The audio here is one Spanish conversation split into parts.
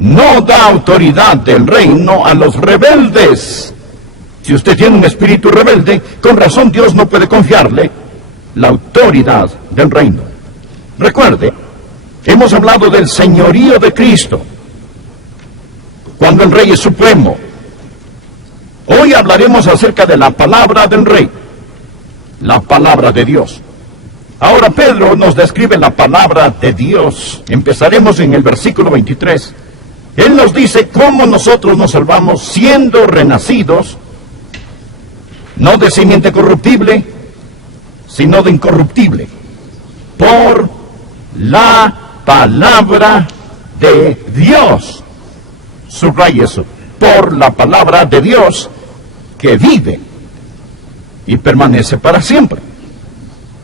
no da autoridad del reino a los rebeldes. Si usted tiene un espíritu rebelde, con razón Dios no puede confiarle la autoridad del reino. Recuerde, hemos hablado del señorío de Cristo, cuando el rey es supremo. Hoy hablaremos acerca de la palabra del rey, la palabra de Dios. Ahora Pedro nos describe la palabra de Dios. Empezaremos en el versículo 23. Él nos dice cómo nosotros nos salvamos siendo renacidos, no de simiente corruptible, sino de incorruptible, por la palabra de Dios. Subraya eso, por la palabra de Dios que vive y permanece para siempre.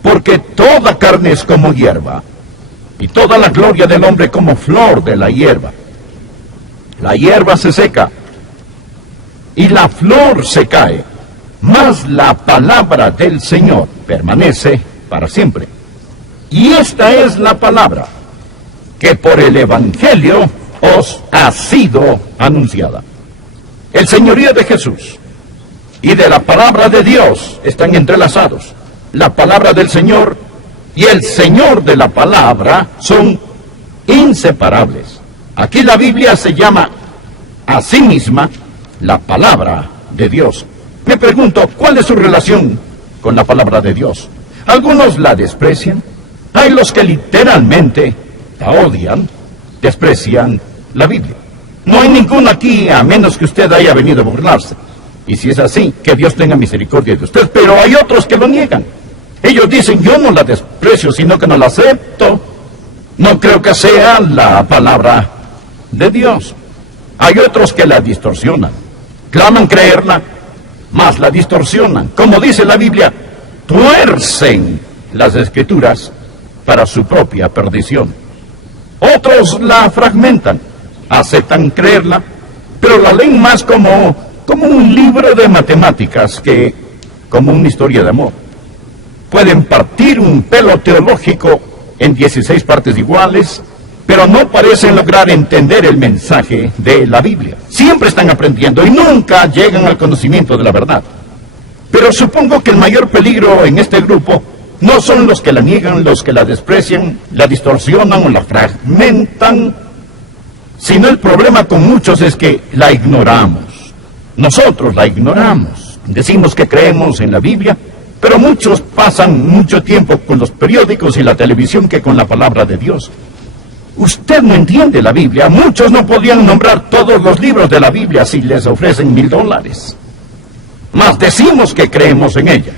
Porque toda carne es como hierba, y toda la gloria del hombre como flor de la hierba. La hierba se seca, y la flor se cae, mas la palabra del Señor permanece para siempre. Y esta es la palabra que por el Evangelio os ha sido anunciada. El señorío de Jesús y de la palabra de Dios están entrelazados. La palabra del Señor y el Señor de la palabra son inseparables. Aquí la Biblia se llama a sí misma la palabra de Dios. Me pregunto, ¿cuál es su relación con la palabra de Dios? Algunos la desprecian. Hay los que literalmente la odian, desprecian la Biblia. No hay ninguno aquí, a menos que usted haya venido a burlarse. Y si es así, que Dios tenga misericordia de usted. Pero hay otros que lo niegan. Ellos dicen, yo no la desprecio, sino que no la acepto. No creo que sea la palabra de Dios. Hay otros que la distorsionan. Claman creerla, mas la distorsionan. Como dice la Biblia, tuercen las Escrituras para su propia perdición. Otros la fragmentan, aceptan creerla, pero la leen más como un libro de matemáticas que como una historia de amor. Pueden partir un pelo teológico en 16 partes iguales, pero no parecen lograr entender el mensaje de la Biblia. Siempre están aprendiendo y nunca llegan al conocimiento de la verdad. Pero supongo que el mayor peligro en este grupo no son los que la niegan, los que la desprecian, la distorsionan o la fragmentan, sino el problema con muchos es que la ignoramos. Nosotros la ignoramos. Decimos que creemos en la Biblia, pero muchos pasan mucho tiempo con los periódicos y la televisión que con la palabra de Dios. Usted no entiende la Biblia. Muchos no podían nombrar todos los libros de la Biblia si les ofrecen $1000. Mas decimos que creemos en ella.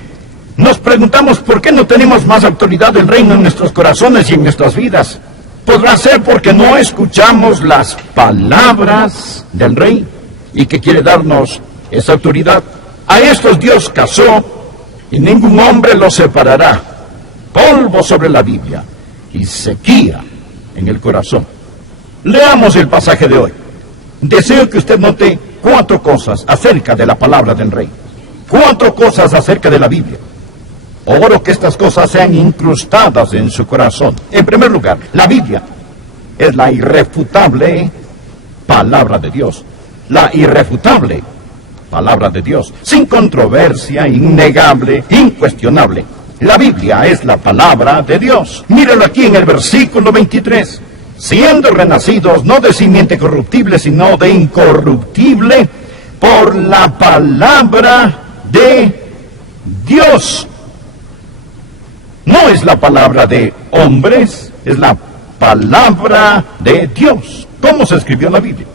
Nos preguntamos por qué no tenemos más autoridad del reino en nuestros corazones y en nuestras vidas. ¿Podrá ser porque no escuchamos las palabras del rey y que quiere darnos esa autoridad? A estos Dios casó y ningún hombre los separará. Polvo sobre la Biblia y sequía en el corazón. Leamos el pasaje de hoy. Deseo que usted note 4 cosas acerca de la palabra del rey. 4 cosas acerca de la Biblia. Oro que estas cosas sean incrustadas en su corazón. En primer lugar, la Biblia es la irrefutable palabra de Dios. La irrefutable palabra de Dios. Sin controversia, innegable, incuestionable. La Biblia es la palabra de Dios. Míralo aquí en el versículo 23. Siendo renacidos no de simiente corruptible, sino de incorruptible, por la palabra de Dios. No es la palabra de hombres, es la palabra de Dios. ¿Cómo se escribió la Biblia?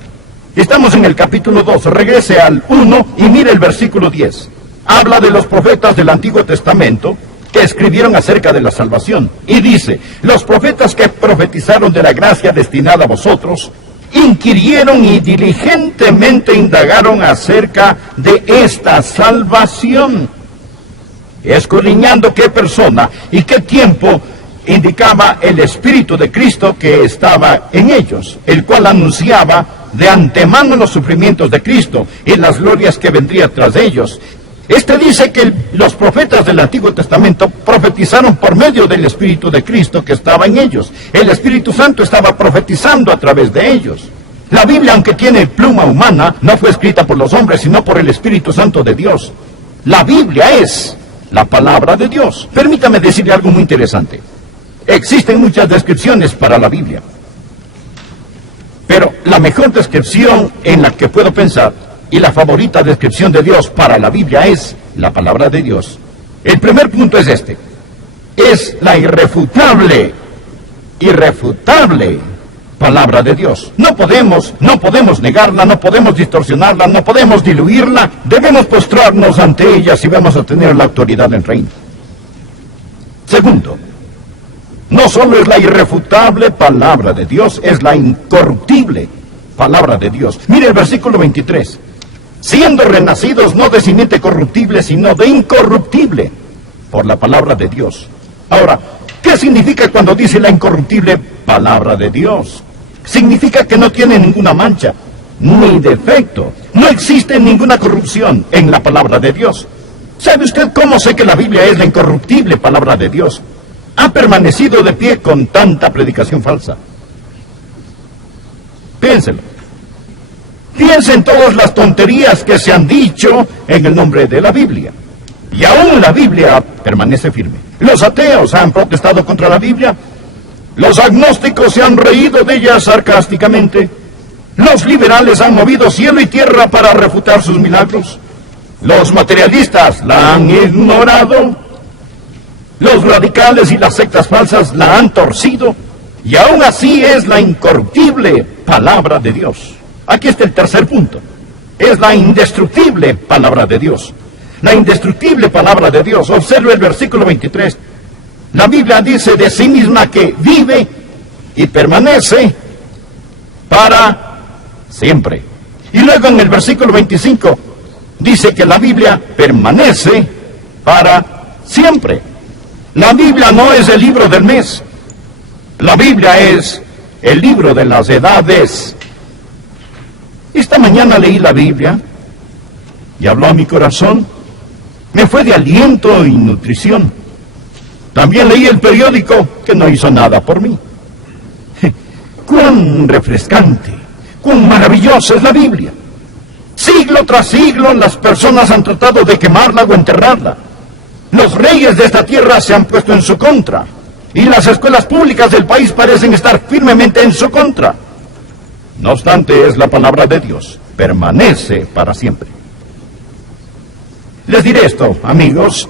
Estamos en el capítulo 2, regrese al 1 y mire el versículo 10. Habla de los profetas del Antiguo Testamento que escribieron acerca de la salvación. Y dice, los profetas que profetizaron de la gracia destinada a vosotros, inquirieron y diligentemente indagaron acerca de esta salvación, escudriñando qué persona y qué tiempo indicaba el Espíritu de Cristo que estaba en ellos, el cual anunciaba de antemano los sufrimientos de Cristo y las glorias que vendrían tras de ellos. Este dice que los profetas del Antiguo Testamento profetizaron por medio del Espíritu de Cristo que estaba en ellos. El Espíritu Santo estaba profetizando a través de ellos. La Biblia, aunque tiene pluma humana, no fue escrita por los hombres, sino por el Espíritu Santo de Dios. La Biblia es la palabra de Dios. Permítame decirle algo muy interesante. Existen muchas descripciones para la Biblia, pero la mejor descripción en la que puedo pensar y la favorita descripción de Dios para la Biblia es la palabra de Dios. El primer punto es este. Es la irrefutable palabra de Dios. No podemos negarla, no podemos distorsionarla, no podemos diluirla. Debemos postrarnos ante ella si vamos a tener la autoridad del reino. Segundo, no solo es la irrefutable palabra de Dios, es la incorruptible palabra de Dios. Mire el versículo 23. Siendo renacidos no de simiente corruptible, sino de incorruptible, por la palabra de Dios. Ahora, ¿qué significa cuando dice la incorruptible palabra de Dios? Significa que no tiene ninguna mancha, ni defecto. No existe ninguna corrupción en la palabra de Dios. ¿Sabe usted cómo sé que la Biblia es la incorruptible palabra de Dios? Ha permanecido de pie con tanta predicación falsa. Piénselo. Piensa en todas las tonterías que se han dicho en el nombre de la Biblia. Y aún la Biblia permanece firme. Los ateos han protestado contra la Biblia. Los agnósticos se han reído de ella sarcásticamente. Los liberales han movido cielo y tierra para refutar sus milagros. Los materialistas la han ignorado. Los radicales y las sectas falsas la han torcido. Y aún así es la incorruptible palabra de Dios. Aquí está el tercer punto. Es la indestructible palabra de Dios. La indestructible palabra de Dios. Observe el versículo 23. La Biblia dice de sí misma que vive y permanece para siempre. Y luego en el versículo 25 dice que la Biblia permanece para siempre. La Biblia no es el libro del mes. La Biblia es el libro de las edades. Esta mañana leí la Biblia y habló a mi corazón. Me fue de aliento y nutrición. También leí el periódico que no hizo nada por mí. Cuán refrescante, cuán maravillosa es la Biblia. Siglo tras siglo las personas han tratado de quemarla o enterrarla. Los reyes de esta tierra se han puesto en su contra. Y las escuelas públicas del país parecen estar firmemente en su contra. No obstante, es la palabra de Dios. Permanece para siempre. Les diré esto, amigos.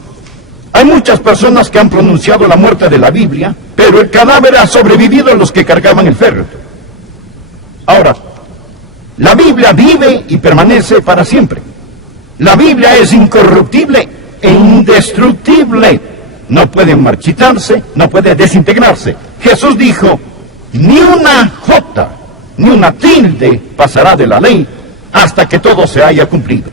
Hay muchas personas que han pronunciado la muerte de la Biblia, pero el cadáver ha sobrevivido a los que cargaban el féretro. Ahora, la Biblia vive y permanece para siempre. La Biblia es incorruptible e indestructible. No puede marchitarse, no puede desintegrarse. Jesús dijo, ni una jota, ni una tilde pasará de la ley hasta que todo se haya cumplido.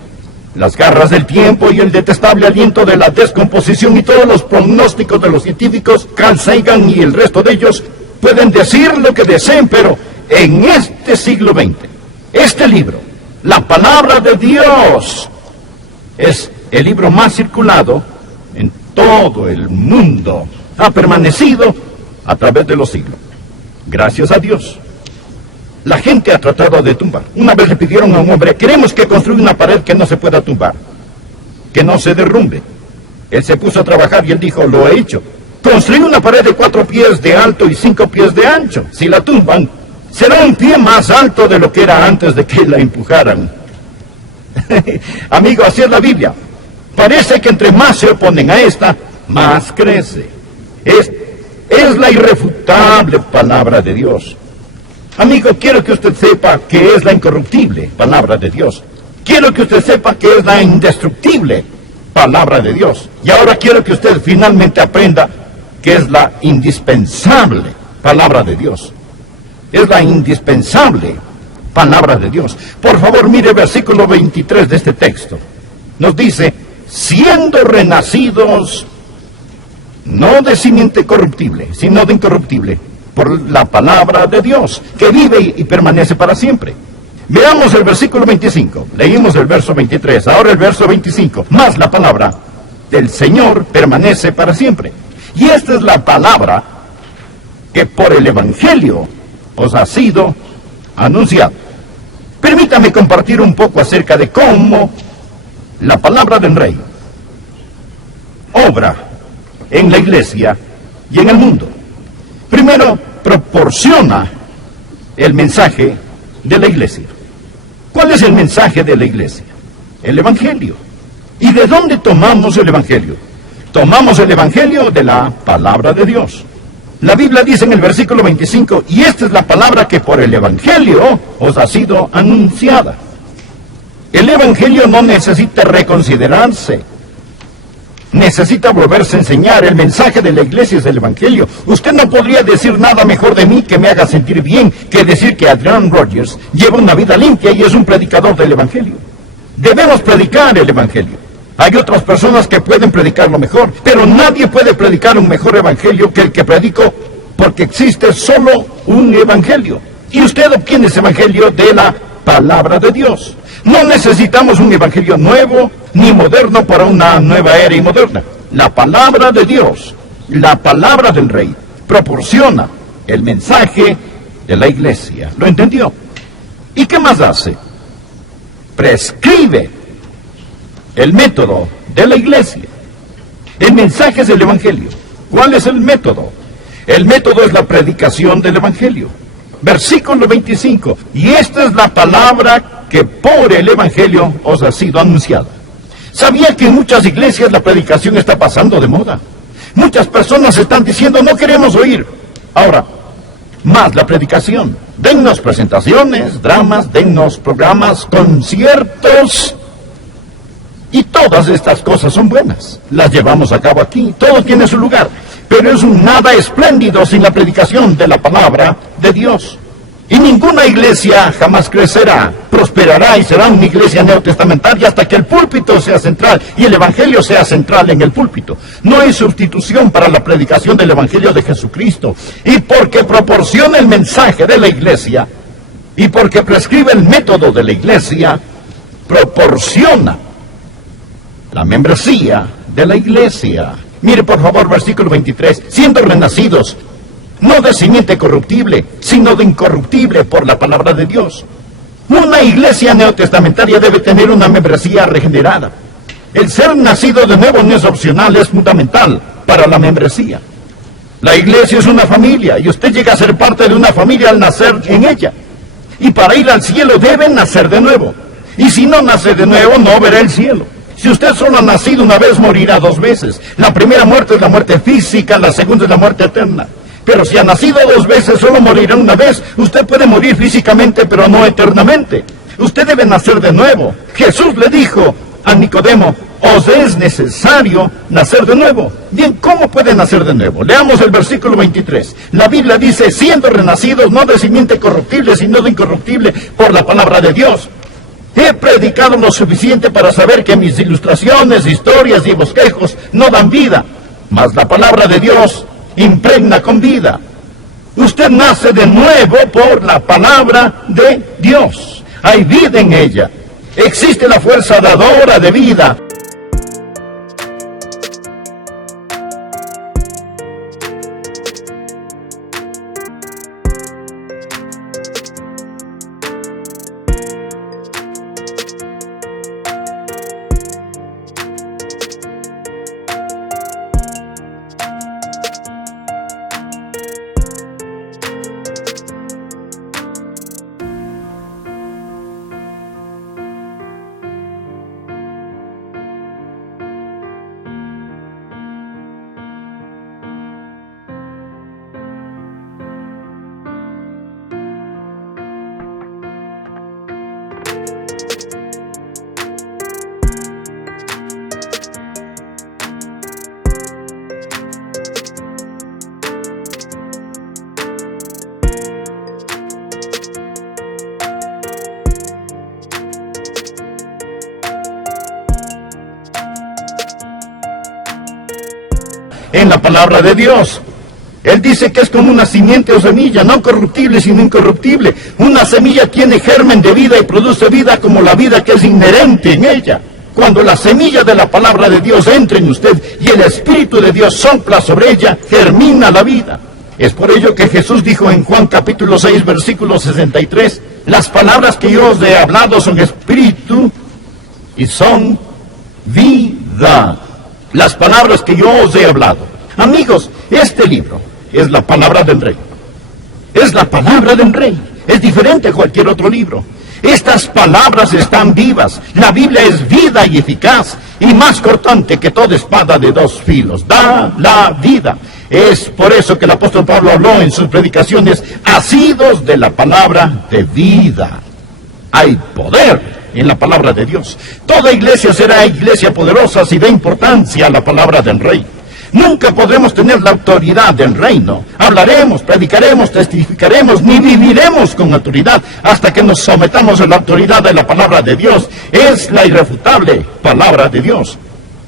Las garras del tiempo y el detestable aliento de la descomposición y todos los pronósticos de los científicos, Carl Sagan y el resto de ellos, pueden decir lo que deseen, pero en este siglo XX, este libro, la palabra de Dios, es el libro más circulado en todo el mundo. Ha permanecido a través de los siglos. Gracias a Dios. La gente ha tratado de tumbar. Una vez le pidieron a un hombre, queremos que construya una pared que no se pueda tumbar, que no se derrumbe. Él se puso a trabajar y él dijo, lo he hecho. Construí una pared de 4 pies de alto y 5 pies de ancho. Si la tumban, será un pie más alto de lo que era antes de que la empujaran. Amigo, así es la Biblia. Parece que entre más se oponen a esta, más crece. Es la irrefutable palabra de Dios. Amigo, quiero que usted sepa que es la incorruptible palabra de Dios. Quiero que usted sepa que es la indestructible palabra de Dios. Y ahora quiero que usted finalmente aprenda que es la indispensable palabra de Dios. Es la indispensable palabra de Dios. Por favor, mire el versículo 23 de este texto. Nos dice, siendo renacidos, no de simiente corruptible, sino de incorruptible, por la palabra de Dios, que vive y permanece para siempre. Veamos el versículo 25. Leímos el verso 23, ahora el verso 25. Más la palabra del Señor permanece para siempre. Y esta es la palabra que por el Evangelio os ha sido anunciada. Permítame compartir un poco acerca de cómo la palabra del Rey obra en la iglesia y en el mundo. Primero, proporciona el mensaje de la iglesia. ¿Cuál es el mensaje de la iglesia? El Evangelio. ¿Y de dónde tomamos el Evangelio? Tomamos el Evangelio de la palabra de Dios. La Biblia dice en el versículo 25, y esta es la palabra que por el Evangelio os ha sido anunciada. El Evangelio no necesita reconsiderarse. Necesita volverse a enseñar. El mensaje de la iglesia es el Evangelio. Usted no podría decir nada mejor de mí que me haga sentir bien que decir que Adrian Rogers lleva una vida limpia y es un predicador del Evangelio. Debemos predicar el Evangelio. Hay otras personas que pueden predicarlo mejor, pero nadie puede predicar un mejor evangelio que el que predico, porque existe solo un evangelio. Y usted obtiene ese evangelio de la palabra de Dios. No necesitamos un evangelio nuevo ni moderno para una nueva era y moderna. La palabra de Dios, la palabra del Rey, proporciona el mensaje de la iglesia. ¿Lo entendió? ¿Y qué más hace? Prescribe el método de la iglesia. El mensaje es el Evangelio. ¿Cuál es el método? El método es la predicación del Evangelio. Versículo 25. Y esta es la palabra que por el Evangelio os ha sido anunciada. ¿Sabía que en muchas iglesias la predicación está pasando de moda? Muchas personas están diciendo, no queremos oír. Ahora, más la predicación. Dennos presentaciones, dramas, dennos programas, conciertos. Y todas estas cosas son buenas. Las llevamos a cabo aquí. Todo tiene su lugar. Pero es un nada espléndido sin la predicación de la palabra de Dios. Y ninguna iglesia jamás crecerá, prosperará y será una iglesia neotestamentaria hasta que el púlpito sea central y el evangelio sea central en el púlpito. No hay sustitución para la predicación del evangelio de Jesucristo. Y porque proporciona el mensaje de la iglesia y porque prescribe el método de la iglesia, proporciona la membresía de la iglesia. Mire por favor versículo 23. Siendo renacidos, no de simiente corruptible, sino de incorruptible por la palabra de Dios. Una iglesia neotestamentaria debe tener una membresía regenerada. El ser nacido de nuevo no es opcional, es fundamental para la membresía. La iglesia es una familia y usted llega a ser parte de una familia al nacer en ella. Y para ir al cielo debe nacer de nuevo. Y si no nace de nuevo, no verá el cielo. Si usted solo ha nacido una vez, morirá dos veces. La primera muerte es la muerte física, la segunda es la muerte eterna. Pero si ha nacido dos veces, solo morirá una vez. Usted puede morir físicamente, pero no eternamente. Usted debe nacer de nuevo. Jesús le dijo a Nicodemo, os es necesario nacer de nuevo. Bien, ¿cómo puede nacer de nuevo? Leamos el versículo 23. La Biblia dice, siendo renacidos, no de simiente corruptible, sino de incorruptible, por la palabra de Dios. He predicado lo suficiente para saber que mis ilustraciones, historias y bosquejos no dan vida, mas la palabra de Dios impregna con vida. Usted nace de nuevo por la palabra de Dios. Hay vida en ella. Existe la fuerza dadora de vida. En la palabra de Dios. Él dice que es como una simiente o semilla, no corruptible sino incorruptible. Una semilla tiene germen de vida y produce vida como la vida que es inherente en ella. Cuando la semilla de la palabra de Dios entra en usted y el Espíritu de Dios sopla sobre ella, germina la vida. Es por ello que Jesús dijo en Juan capítulo 6, versículo 63, Las palabras que yo os he hablado son espíritu y son vida. Las palabras que yo os he hablado. Amigos, este libro es la palabra del Rey. Es la palabra del Rey. Es diferente a cualquier otro libro. Estas palabras están vivas. La Biblia es vida y eficaz y más cortante que toda espada de dos filos. Da la vida. Es por eso que el apóstol Pablo habló en sus predicaciones, asidos de la palabra de vida. Hay poder en la palabra de Dios. Toda iglesia será iglesia poderosa si da importancia a la palabra del Rey. Nunca podremos tener la autoridad del reino. Hablaremos, predicaremos, testificaremos, ni viviremos con autoridad hasta que nos sometamos a la autoridad de la palabra de Dios. Es la irrefutable palabra de Dios.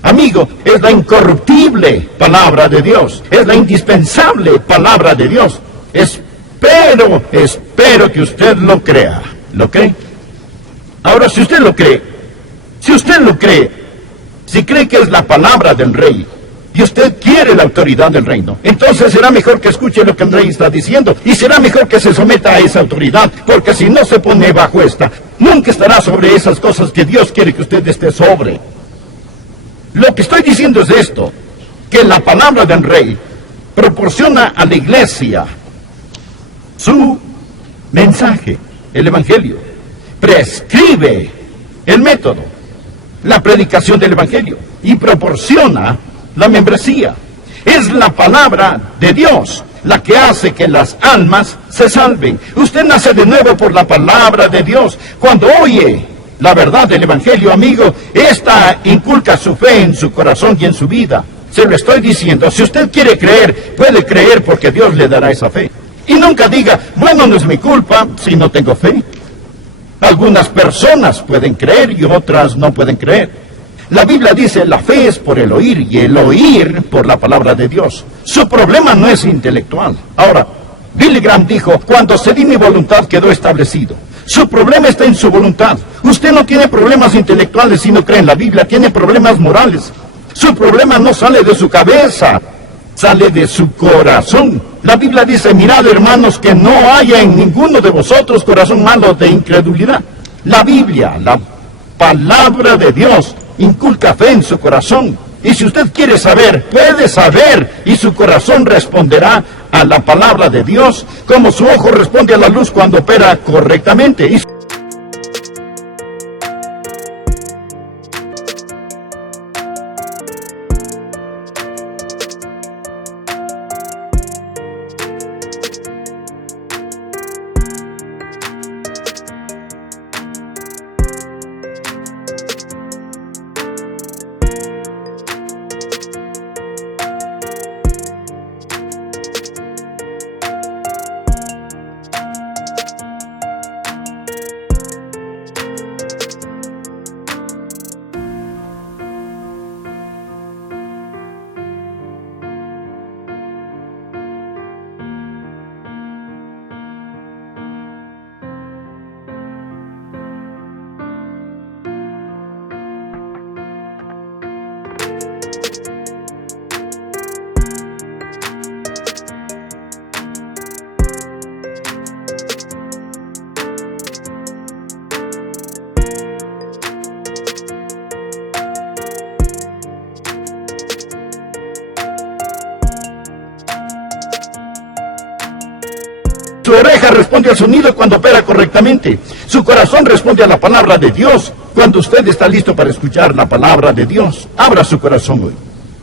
Amigo, es la incorruptible palabra de Dios. Es la indispensable palabra de Dios. Espero que usted lo crea. ¿Lo cree? Ahora, si usted lo cree, si cree que es la palabra del Rey, y usted quiere la autoridad del reino, entonces será mejor que escuche lo que el Rey está diciendo, y será mejor que se someta a esa autoridad, porque si no se pone bajo esta, nunca estará sobre esas cosas que Dios quiere que usted esté sobre. Lo que estoy diciendo es esto, que la palabra del Rey proporciona a la iglesia su mensaje, el Evangelio, prescribe el método, la predicación del Evangelio, y proporciona la membresía. Es la palabra de Dios la que hace que las almas se salven. Usted nace de nuevo por la palabra de Dios. Cuando oye la verdad del Evangelio, amigo, esta inculca su fe en su corazón y en su vida. Se lo estoy diciendo. Si usted quiere creer, puede creer porque Dios le dará esa fe. Y nunca diga, bueno, no es mi culpa si no tengo fe. Algunas personas pueden creer y otras no pueden creer. La Biblia dice, la fe es por el oír y el oír por la palabra de Dios. Su problema no es intelectual. Ahora, Billy Graham dijo, cuando cedí mi voluntad quedó establecido. Su problema está en su voluntad. Usted no tiene problemas intelectuales si no cree en la Biblia, tiene problemas morales. Su problema no sale de su cabeza, sale de su corazón. La Biblia dice, mirad hermanos, que no haya en ninguno de vosotros corazón malo de incredulidad. La Biblia, la palabra de Dios, inculca fe en su corazón. Y si usted quiere saber, puede saber, y su corazón responderá a la palabra de Dios, como su ojo responde a la luz cuando opera correctamente. Su oreja responde al sonido cuando opera correctamente. Su corazón responde a la palabra de Dios cuando usted está listo para escuchar la palabra de Dios. Abra su corazón hoy.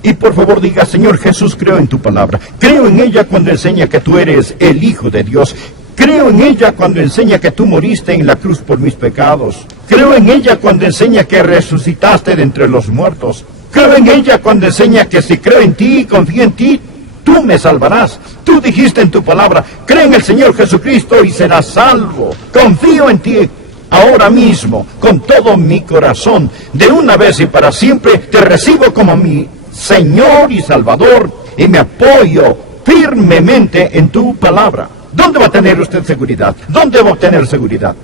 Y por favor diga, Señor Jesús, creo en tu palabra. Creo en ella cuando enseña que tú eres el Hijo de Dios. Creo en ella cuando enseña que tú moriste en la cruz por mis pecados. Creo en ella cuando enseña que resucitaste de entre los muertos. Creo en ella cuando enseña que si creo en ti y confío en ti, tú me salvarás. Tú dijiste en tu palabra, cree en el Señor Jesucristo y serás salvo. Confío en ti ahora mismo, con todo mi corazón. De una vez y para siempre te recibo como mi Señor y Salvador y me apoyo firmemente en tu palabra. ¿Dónde va a tener usted seguridad? ¿Dónde va a obtener seguridad?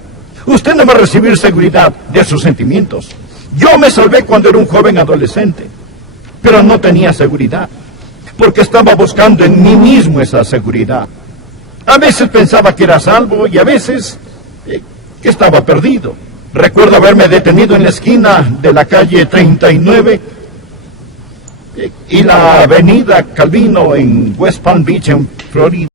Usted no va a recibir seguridad de sus sentimientos. Yo me salvé cuando era un joven adolescente, pero no tenía seguridad, porque estaba buscando en mí mismo esa seguridad. A veces pensaba que era salvo y a veces que estaba perdido. Recuerdo haberme detenido en la esquina de la calle 39 y la avenida Calvino en West Palm Beach, en Florida.